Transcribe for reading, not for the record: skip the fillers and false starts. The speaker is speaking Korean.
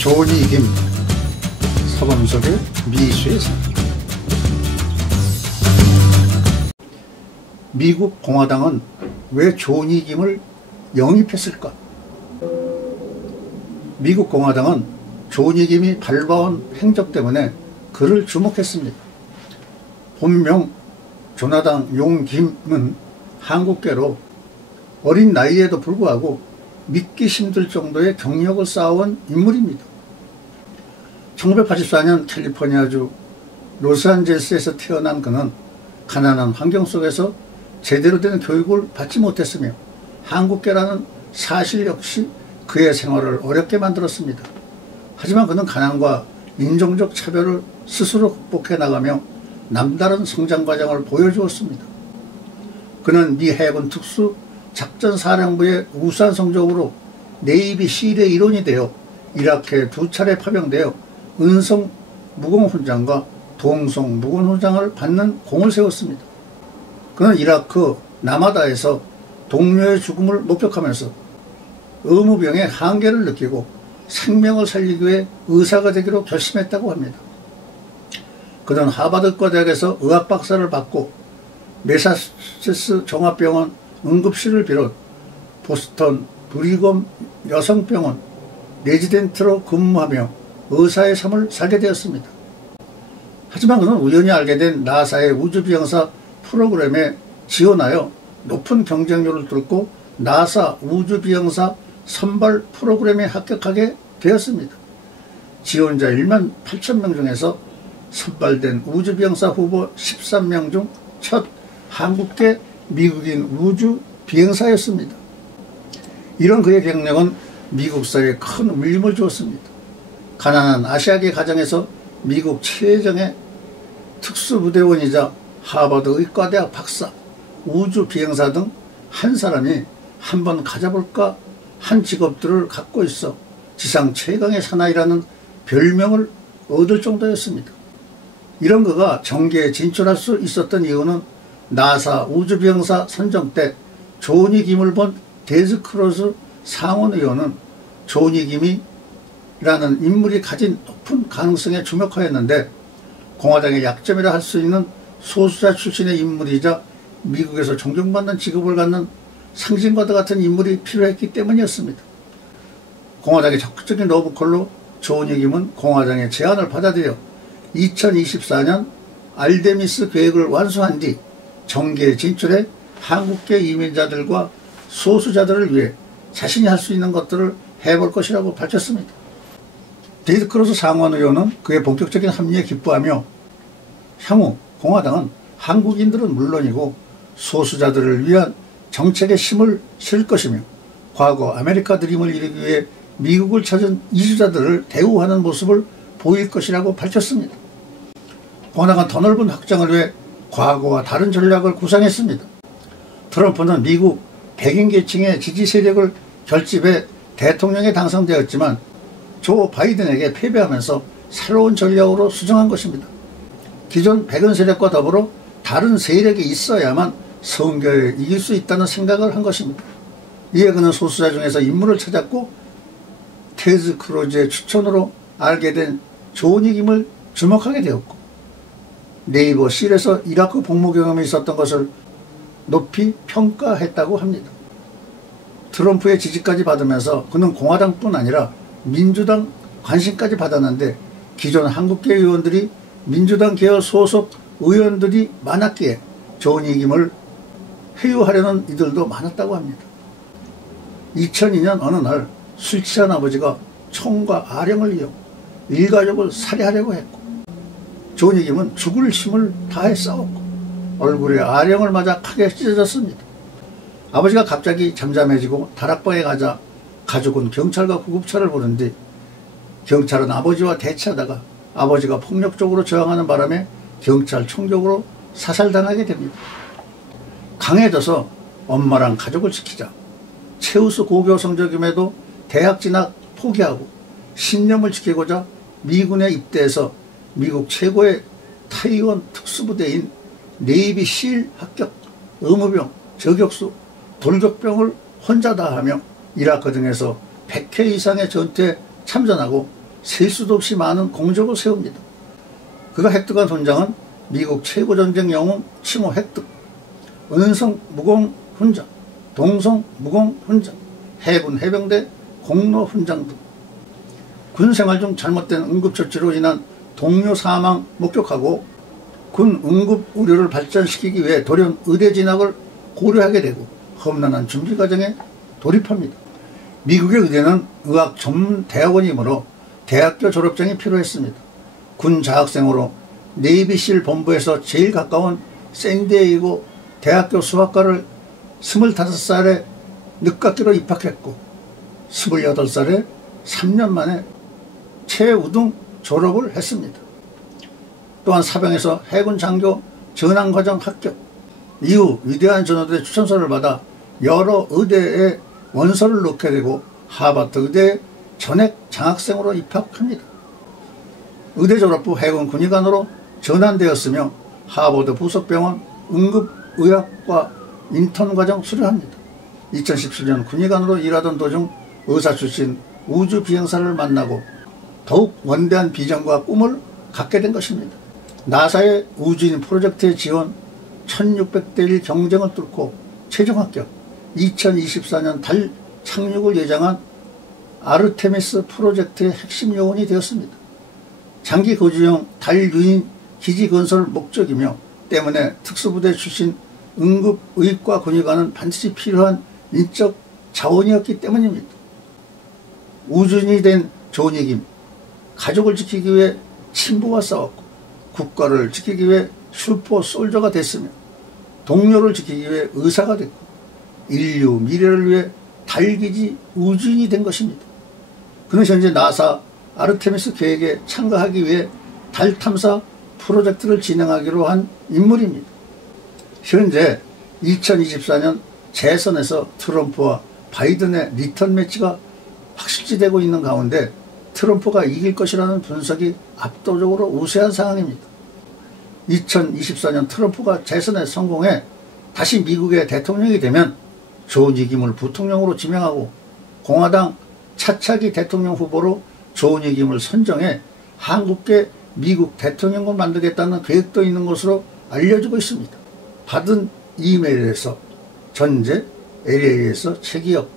조니 김, 서범석의 미수에서. 미국 공화당은 왜 조니 김을 영입했을까? 미국 공화당은 조니 김이 발봐온 행적 때문에 그를 주목했습니다. 본명 조나단 용 김은 한국계로 어린 나이에도 불구하고 믿기 힘들 정도의 경력을 쌓아온 인물입니다. 1984년 캘리포니아주 로스앤젤레스에서 태어난 그는 가난한 환경 속에서 제대로 된 교육을 받지 못했으며 한국계라는 사실 역시 그의 생활을 어렵게 만들었습니다. 하지만 그는 가난과 인종적 차별을 스스로 극복해 나가며 남다른 성장 과정을 보여주었습니다. 그는 미 해군 특수 작전사령부의 우수한 성적으로 네이비 실의 일원이 되어 이라크에 2차례 파병되어 은성 무공훈장과 동성 무공훈장을 받는 공을 세웠습니다. 그는 이라크 나마다에서 동료의 죽음을 목격하면서 의무병의 한계를 느끼고 생명을 살리기 위해 의사가 되기로 결심했다고 합니다. 그는 하버드 대학에서 의학 박사를 받고 매사추세츠 종합병원 응급실을 비롯 보스턴 브리검 여성병원 레지던트로 근무하며 의사의 삶을 살게 되었습니다. 하지만 그는 우연히 알게 된 나사의 우주비행사 프로그램에 지원하여 높은 경쟁률을 뚫고 나사 우주비행사 선발 프로그램에 합격하게 되었습니다. 지원자 1만 8천 중에서 선발된 우주비행사 후보 13명 중 첫 한국계 미국인 우주비행사였습니다. 이런 그의 경력은 미국 사회에 큰 울림을 주었습니다. 가난한 아시아계 가정에서 미국 최정예 특수부대원이자 하버드 의과대학 박사, 우주비행사 등 한 사람이 한번 가져볼까 한 직업들을 갖고 있어 지상 최강의 사나이라는 별명을 얻을 정도였습니다. 이런 그가 정계에 진출할 수 있었던 이유는 나사 우주비행사 선정 때 조니 김을 본 데즈 크로스 상원의원은 조니 김이라는 인물이 가진 높은 가능성에 주목하였는데 공화당의 약점이라 할 수 있는 소수자 출신의 인물이자 미국에서 존경받는 직업을 갖는 상징과도 같은 인물이 필요했기 때문이었습니다. 공화당의 적극적인 러브콜로 조니 김은 공화당의 제안을 받아들여 2024년 알데미스 계획을 완수한 뒤 정계에 진출해 한국계 이민자들과 소수자들을 위해 자신이 할 수 있는 것들을 해볼 것이라고 밝혔습니다. 데이드 크로스 상원의원은 그의 본격적인 합리에 기뻐하며 향후 공화당은 한국인들은 물론이고 소수자들을 위한 정책에 힘을 실 것이며 과거 아메리카 드림을 이루기 위해 미국을 찾은 이주자들을 대우하는 모습을 보일 것이라고 밝혔습니다. 공화당은 더 넓은 확장을 위해 과거와 다른 전략을 구상했습니다. 트럼프는 미국 백인 계층의 지지 세력을 결집해 대통령에 당선되었지만 조 바이든에게 패배하면서 새로운 전략으로 수정한 것입니다. 기존 백인 세력과 더불어 다른 세력이 있어야만 선거에 이길 수 있다는 생각을 한 것입니다. 이에 그는 소수자 중에서 인물을 찾았고 테드 크루즈의 추천으로 알게 된 조니 김을 주목하게 되었고 네이버 실에서 이라크 복무 경험이 있었던 것을 높이 평가했다고 합니다. 트럼프의 지지까지 받으면서 그는 공화당뿐 아니라 민주당 관심까지 받았는데 기존 한국계 의원들이 민주당 계열 소속 의원들이 많았기에 조니 김을 회유하려는 이들도 많았다고 합니다. 2002년 어느 날 술 취한 아버지가 총과 아령을 이용 일가족을 살해하려고 했고 조니 김은 죽을 힘을 다해 싸웠고 얼굴에 아령을 맞아 크게 찢어졌습니다. 아버지가 갑자기 잠잠해지고 다락방에 가자 가족은 경찰과 구급차를 부른 뒤 경찰은 아버지와 대치하다가 아버지가 폭력적으로 저항하는 바람에 경찰 총격으로 사살당하게 됩니다. 강해져서 엄마랑 가족을 지키자 최우수 고교 성적임에도 대학 진학 포기하고 신념을 지키고자 미군에 입대해서 미국 최고의 타이원 특수부대인 네이비 실 합격, 의무병, 저격수, 돌격병을 혼자 다 하며 이라크 등에서 100회 이상의 전투에 참전하고 셀 수도 없이 많은 공적을 세웁니다. 그가 획득한 훈장은 미국 최고전쟁 영웅 칭호 획득, 은성 무공 훈장, 동성 무공 훈장, 해군 해병대 공로 훈장 등 군생활 중 잘못된 응급처치로 인한 동료 사망 목격하고 군 응급 의료를 발전시키기 위해 돌연 의대 진학을 고려하게 되고 험난한 준비 과정에 돌입합니다. 미국의 의대는 의학 전문 대학원이므로 대학교 졸업장이 필요했습니다. 군 자학생으로 네이비실 본부에서 제일 가까운 샌디에이고 대학교 수학과를 25살에 늦깎이로 입학했고 28살에 3년 만에 최우등 졸업을 했습니다. 또한 사병에서 해군 장교 전환과정 합격, 이후 위대한 전우들의 추천서를 받아 여러 의대에 원서를 넣게 되고 하버드 의대에 전액 장학생으로 입학합니다. 의대 졸업 후 해군 군의관으로 전환되었으며 하버드 부속병원 응급의학과 인턴과정 수료합니다. 2017년 군의관으로 일하던 도중 의사 출신 우주비행사를 만나고 더욱 원대한 비전과 꿈을 갖게 된 것입니다. 나사의 우주인 프로젝트에 지원, 1600대 1 경쟁을 뚫고 최종 합격, 2024년 달 착륙을 예정한 아르테미스 프로젝트의 핵심 요원이 되었습니다. 장기 거주형 달 유인 기지 건설 목적이며 때문에 특수부대 출신 응급의과 군의관은 반드시 필요한 인적 자원이었기 때문입니다. 우주인이 된 존익임, 가족을 지키기 위해 친부와 싸웠고 국가를 지키기 위해 슈퍼 솔저가 됐으며 동료를 지키기 위해 의사가 됐고 인류 미래를 위해 달기지 우주인이 된 것입니다. 그는 현재 나사 아르테미스 계획에 참가하기 위해 달 탐사 프로젝트를 진행하기로 한 인물입니다. 현재 2024년 재선에서 트럼프와 바이든의 리턴 매치가 확실시되고 있는 가운데 트럼프가 이길 것이라는 분석이 압도적으로 우세한 상황입니다. 2024년 트럼프가 재선에 성공해 다시 미국의 대통령이 되면 존익임을 부통령으로 지명하고 공화당 차차기 대통령 후보로 존익임을 선정해 한국계 미국 대통령을 만들겠다는 계획도 있는 것으로 알려지고 있습니다. 받은 이메일에서 전제 LA에서 최기혁